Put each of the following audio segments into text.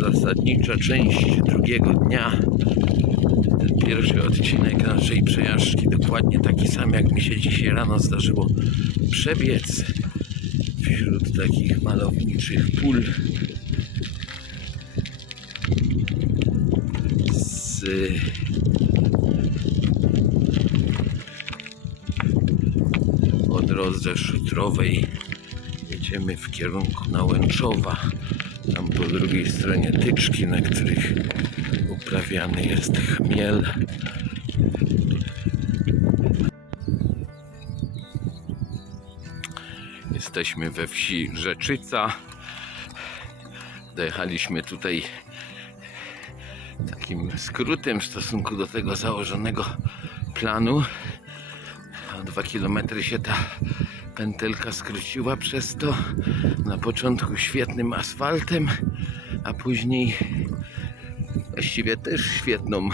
Zasadnicza część drugiego dnia. Ten pierwszy odcinek naszej przejażdżki dokładnie taki sam jak mi się dzisiaj rano zdarzyło przebiec wśród takich malowniczych pól z po drodze szutrowej jedziemy w kierunku Nałęczowa. Tam po drugiej stronie tyczki, na których uprawiany jest chmiel. Jesteśmy we wsi Rzeczyca. Dojechaliśmy tutaj takim skrótem w stosunku do tego założonego planu. O dwa kilometry się ta pętelka skróciła przez to. Na początku świetnym asfaltem, a później właściwie też świetną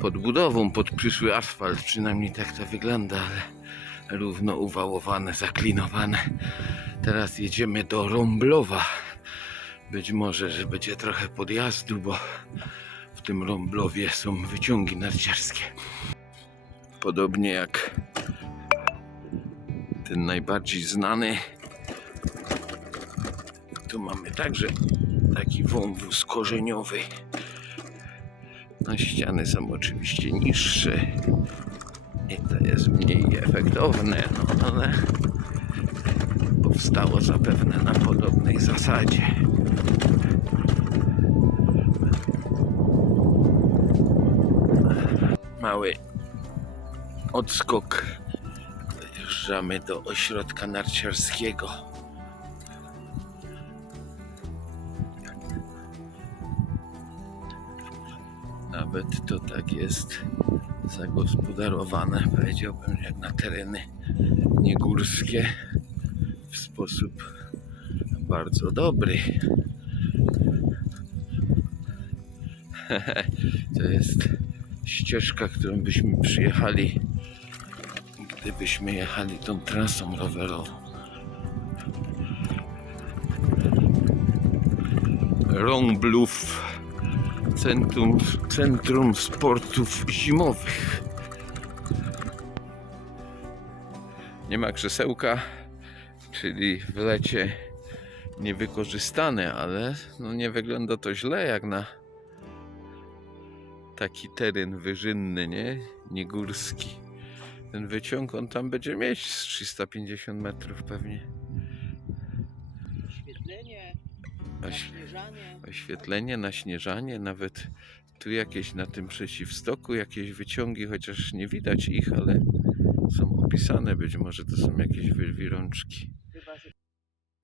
podbudową pod przyszły asfalt. Przynajmniej tak to wygląda, ale równo uwałowane, zaklinowane. Teraz jedziemy do Rąblowa. Być może, że będzie trochę podjazdu, bo w tym Rąblowie są wyciągi narciarskie. Podobnie jak ten najbardziej znany. Tu mamy także taki wąwóz korzeniowy. No, ściany są oczywiście niższe i to jest mniej efektowne, no ale powstało zapewne na podobnej zasadzie. Mały odskok. Dojeżdżamy do ośrodka narciarskiego. Nawet to tak jest zagospodarowane, powiedziałbym, jak na tereny niegórskie w sposób bardzo dobry. to jest ścieżka, którą byśmy przyjechali, gdybyśmy jechali tą trasą rowerową. Rąblów, centrum, centrum sportów zimowych. Nie ma krzesełka, czyli w lecie niewykorzystane, ale no nie wygląda to źle jak na taki teren wyżynny, nie? Niegórski. Ten wyciąg on tam będzie mieć z 350 metrów pewnie. Oświetlenie, Oś- naśnieżanie. oświetlenie, naśnieżanie, nawet tu jakieś na tym przeciwstoku, jakieś wyciągi, chociaż nie widać ich, ale są opisane. Być może to są jakieś że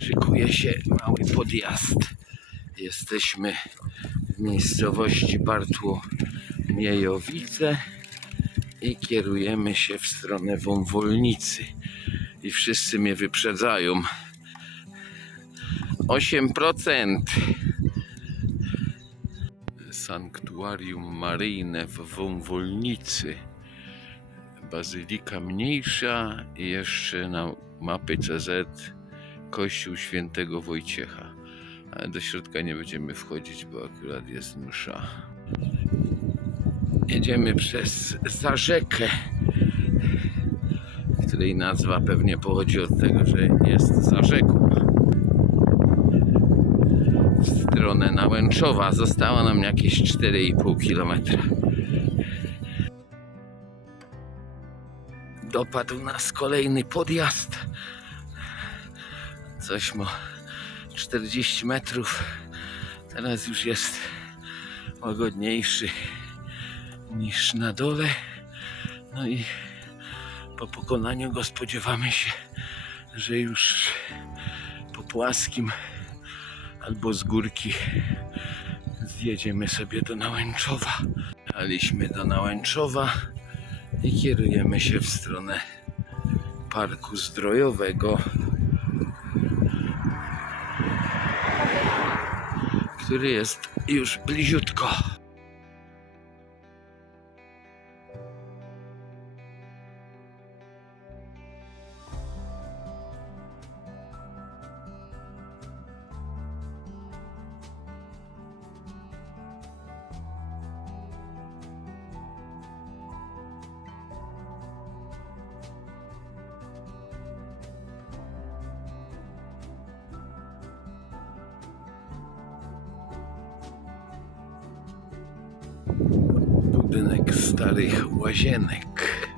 Szykuje się mały podjazd. Jesteśmy w miejscowości Bartło Miejowice i kierujemy się w stronę Wąwolnicy. I wszyscy mnie wyprzedzają. 8%. Sanktuarium Maryjne w Wąwolnicy. Bazylika mniejsza i jeszcze na mapy CZ Kościół Świętego Wojciecha. Ale do środka nie będziemy wchodzić, bo akurat jest msza. Jedziemy przez Zarzekę, której nazwa pewnie pochodzi od tego, że jest za rzeką. W stronę Nałęczowa zostało nam jakieś 4,5 kilometra. Dopadł nas kolejny podjazd coś mo 40 metrów. Teraz już jest łagodniejszy niż na dole. No i po pokonaniu go spodziewamy się, że już po płaskim albo z górki zjedziemy sobie do Nałęczowa. Jechaliśmy do Nałęczowa i kierujemy się w stronę parku zdrojowego który jest już bliziutko. Budynek starych łazienek.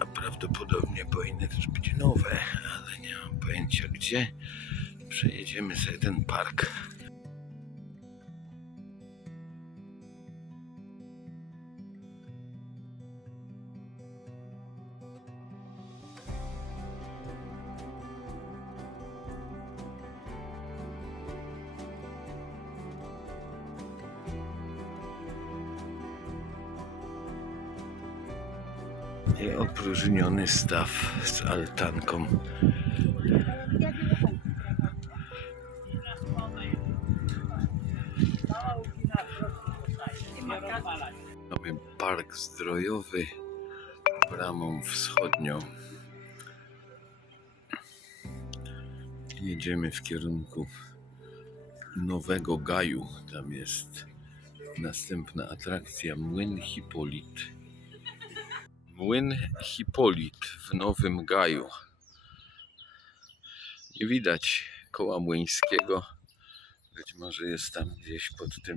A prawdopodobnie powinny też być nowe, ale nie mam pojęcia gdzie. Przejedziemy sobie ten park. I opróżniony staw z altanką. Mamy park zdrojowy bramą wschodnią. Jedziemy w kierunku Nowego Gaju. Tam jest następna atrakcja Młyn Hipolit. Młyn Hipolit w Nowym Gaju. Nie widać koła młyńskiego. Być może jest tam gdzieś pod tym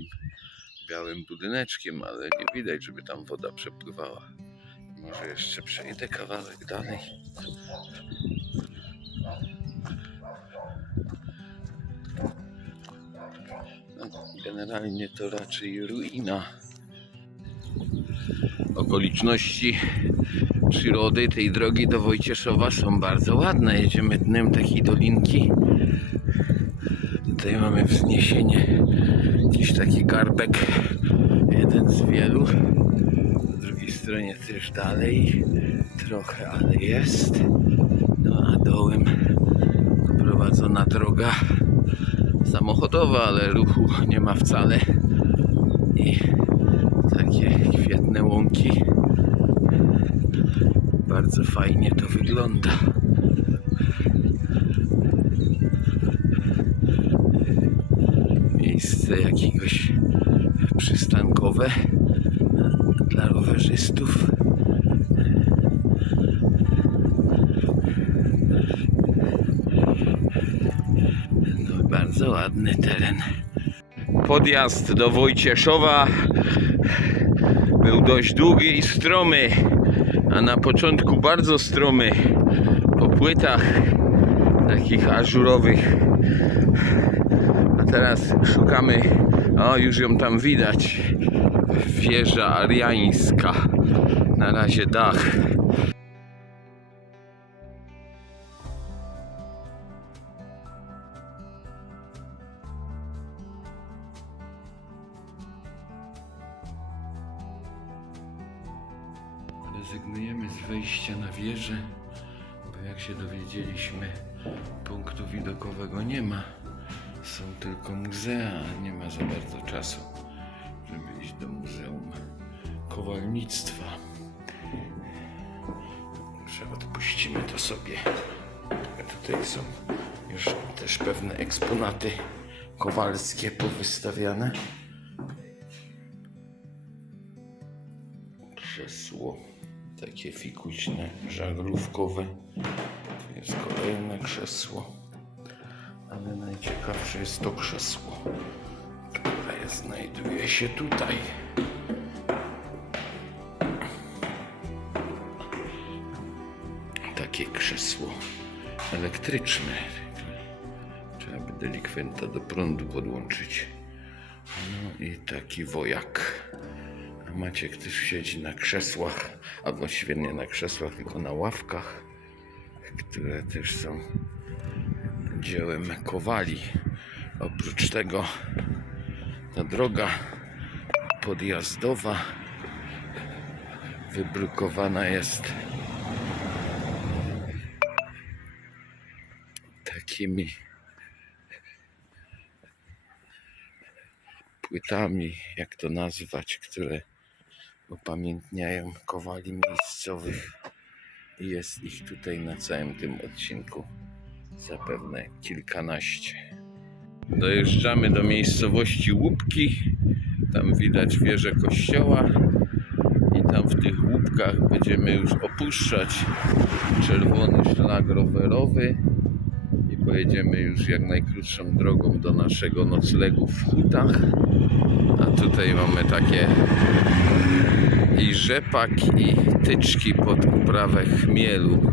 białym budyneczkiem, ale nie widać, żeby tam woda przepływała. Może jeszcze przejdę kawałek dalej. No, generalnie to raczej ruina. Okoliczności przyrody tej drogi do Wojcieszowa są bardzo ładne. Jedziemy dnem takiej dolinki. Tutaj mamy wzniesienie, jakiś taki garbek, jeden z wielu. Po drugiej stronie też dalej, trochę, ale jest. No a dołem prowadzona droga samochodowa, ale ruchu nie ma wcale. I kwietne łąki. Bardzo fajnie to wygląda. Miejsce jakiegoś przystankowe dla rowerzystów. No, bardzo ładny teren. Podjazd do Wojcieszowa był dość długi i stromy, a na początku bardzo stromy po płytach takich ażurowych. A teraz szukamy, o już ją tam widać, wieża ariańska. Na razie dach. Rezygnujemy z wejścia na wieżę, bo jak się dowiedzieliśmy, punktu widokowego nie ma. Są tylko muzea, a nie ma za bardzo czasu, żeby iść do Muzeum Kowalnictwa. Że odpuścimy to sobie. Tutaj są już też pewne eksponaty kowalskie powystawiane. Fikuśne, żaglówkowe. Tu jest kolejne krzesło, ale najciekawsze jest to krzesło, które znajduje się tutaj. Takie krzesło elektryczne. Trzeba by delikwenta do prądu podłączyć. No i taki wojak. Maciek też siedzi na krzesłach, a właściwie nie na krzesłach, tylko na ławkach, które też są dziełem kowali. Oprócz tego ta droga podjazdowa wybrukowana jest takimi płytami, jak to nazwać, które upamiętniają kowali miejscowych. I Jest ich tutaj na całym tym odcinku zapewne kilkanaście. Dojeżdżamy do miejscowości Łupki. Tam widać wieżę kościoła. I tam w tych łupkach będziemy już opuszczać czerwony szlak rowerowy pojedziemy już jak najkrótszą drogą do naszego noclegu w Hutach. A tutaj mamy takie i rzepak, i tyczki pod uprawę chmielu.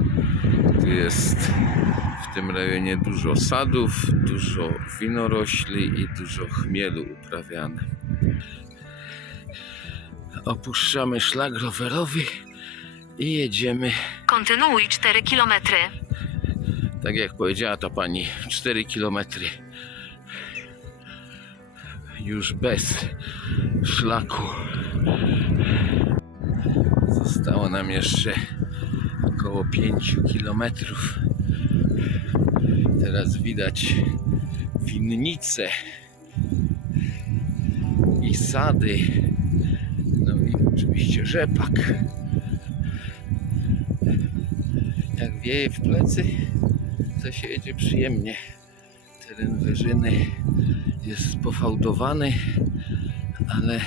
Tu jest w tym rejonie dużo sadów, dużo winorośli i dużo chmielu uprawiane. Opuszczamy szlak rowerowy i jedziemy, Kontynuuj 4 km. Tak jak powiedziała ta pani, 4 km. Już bez szlaku. Zostało nam jeszcze około 5 kilometrów. Teraz widać winnice i sady. No i oczywiście rzepak. Jak wieje w plecy, to się jedzie przyjemnie. Teren wyżyny jest pofałdowany, ale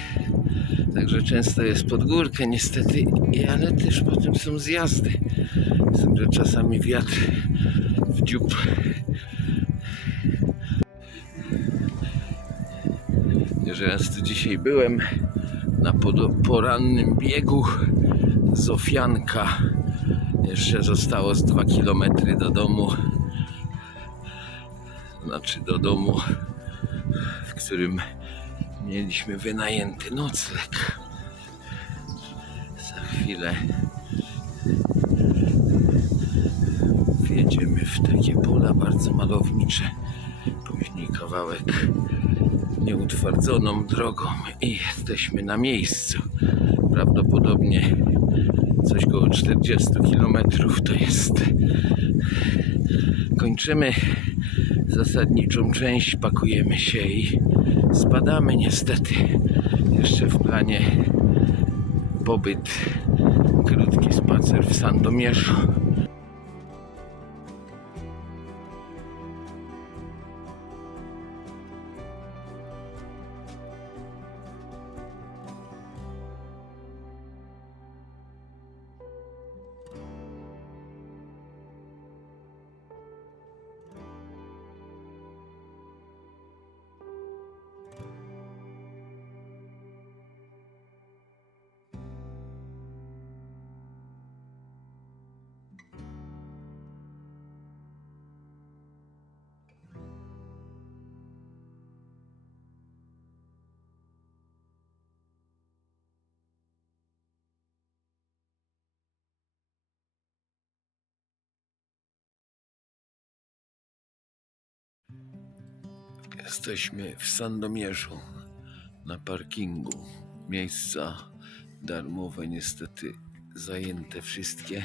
także często jest pod górkę niestety, ale też potem są zjazdy. Tym, że czasami wiatr w dziób. Że tu dzisiaj byłem na porannym biegu z Ofianka. Jeszcze zostało z 2 km do domu. Znaczy do domu, w którym mieliśmy wynajęty nocleg. Za chwilę wjedziemy w takie pola bardzo malownicze. Później kawałek nieutwardzoną drogą i jesteśmy na miejscu. Prawdopodobnie coś koło 40 km to jest. Kończymy zasadniczą część, pakujemy się i spadamy niestety. Jeszcze w planie pobyt, krótki spacer w Sandomierzu. Jesteśmy w Sandomierzu na parkingu. Miejsca darmowe, niestety zajęte wszystkie.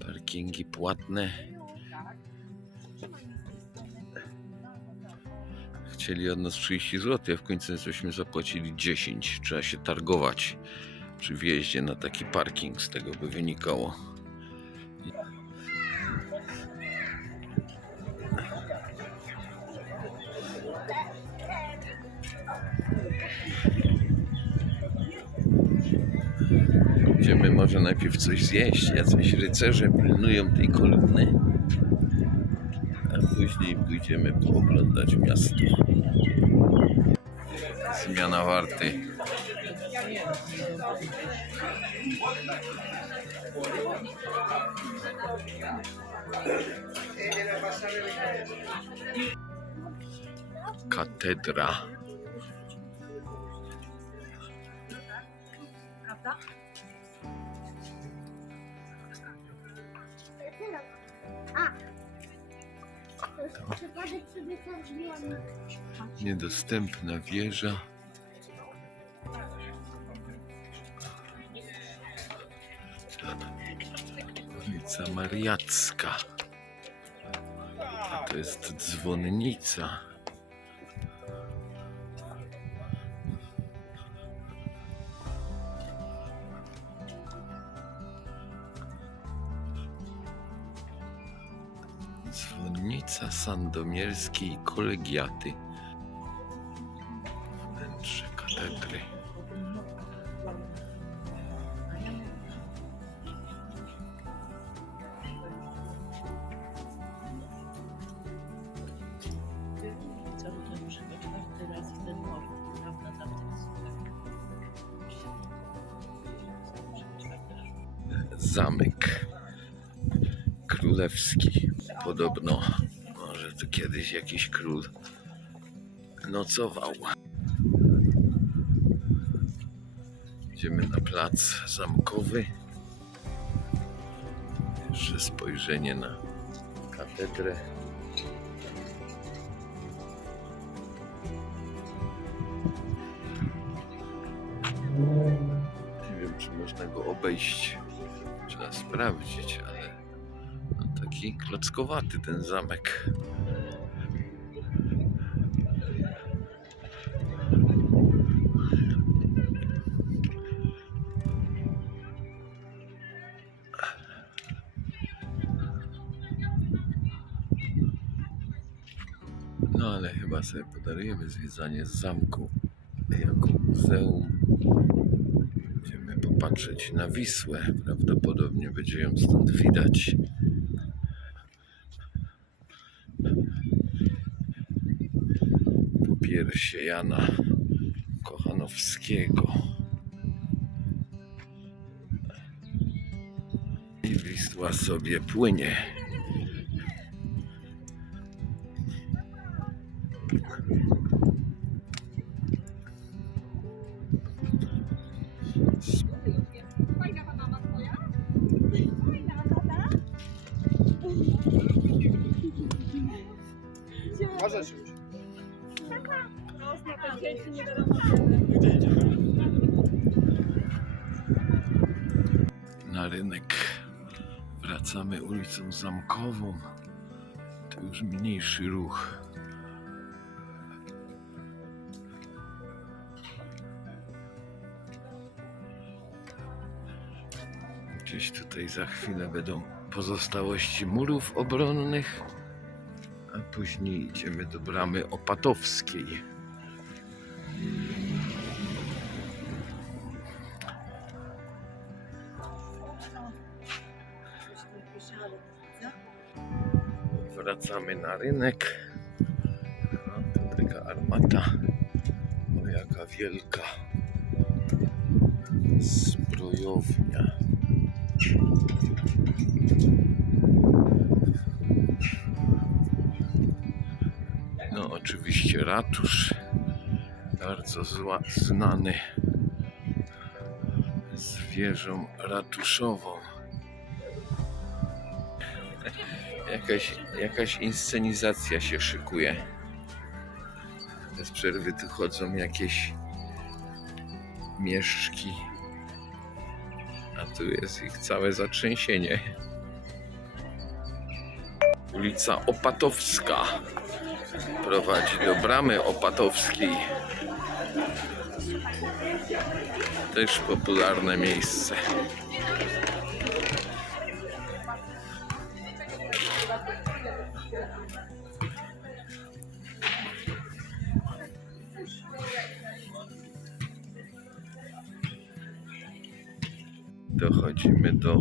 Parkingi płatne. Chcieli od nas 30 zł, a w końcu żeśmy zapłacili 10. Trzeba się targować przy wjeździe na taki parking, z tego by wynikało. Idziemy może najpierw coś zjeść. Jacyś rycerze pilnują tej kolumny. A później pójdziemy pooglądać miasto. Zmiana warty. Katedra. To przypadek. Niedostępna wieża. Ulica Mariacka. A to jest dzwonnica. radomielskiej kolegiaty. Wnętrze katedry. Zamek królewski podobno tu kiedyś jakiś król nocował. Idziemy na plac zamkowy. Jeszcze spojrzenie na katedrę. Nie wiem, czy można go obejść. Trzeba sprawdzić, ale taki klockowaty ten zamek. Podarujemy zwiedzanie zamku jako muzeum. Będziemy popatrzeć na Wisłę. Prawdopodobnie będzie ją stąd widać. Popiersie Jana Kochanowskiego. I Wisła sobie płynie. Wracamy ulicą Zamkową. To już mniejszy ruch. Gdzieś tutaj za chwilę będą pozostałości murów obronnych, a później idziemy do bramy opatowskiej. Rynek. Taka armata. O jaka wielka. Zbrojownia. No oczywiście ratusz. Bardzo zła, znany z wieżą ratuszową. Jakaś, jakaś inscenizacja się szykuje. Bez przerwy tu chodzą jakieś mieszczki. A tu jest ich całe zatrzęsienie. Ulica Opatowska prowadzi do bramy opatowskiej. Też popularne miejsce. Dochodzimy do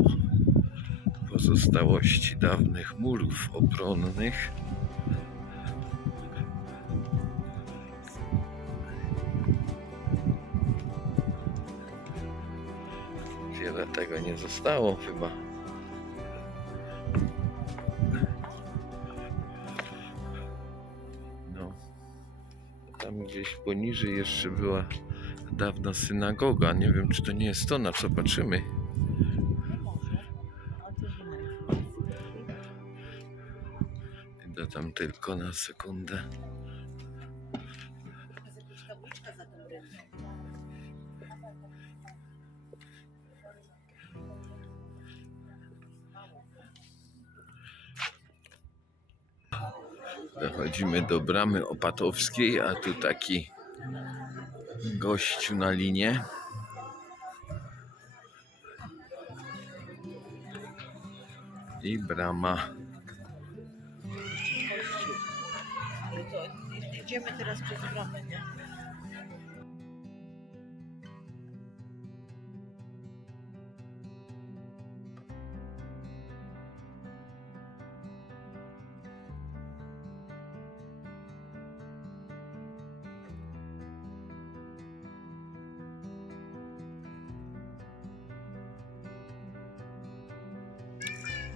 pozostałości dawnych murów obronnych. Wiele tego nie zostało chyba. No. Tam gdzieś poniżej jeszcze była dawna synagoga. Nie wiem, czy to nie jest to, na co patrzymy. Tam tylko na sekundę. Dochodzimy do bramy opatowskiej, a tu taki gościu na linie. I brama. co, idziemy teraz przez bramę, nie?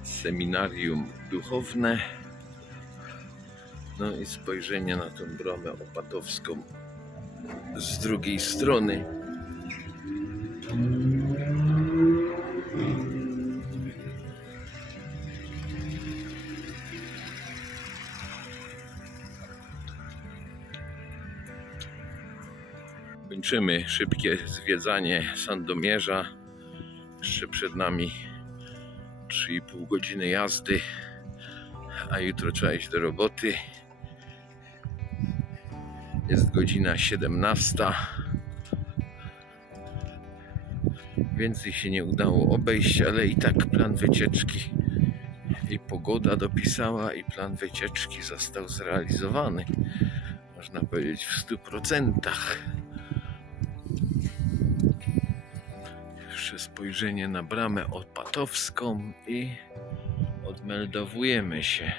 Seminarium duchowne no i spojrzenie na tą bramę opatowską z drugiej strony. Kończymy szybkie zwiedzanie Sandomierza. Jeszcze przed nami 3,5 godziny jazdy, a jutro trzeba iść do roboty. Jest godzina 17. Więcej się nie udało obejść, ale i tak plan wycieczki i pogoda dopisała i plan wycieczki został zrealizowany. Można powiedzieć w 100%. Jeszcze spojrzenie na bramę opatowską i odmeldowujemy się.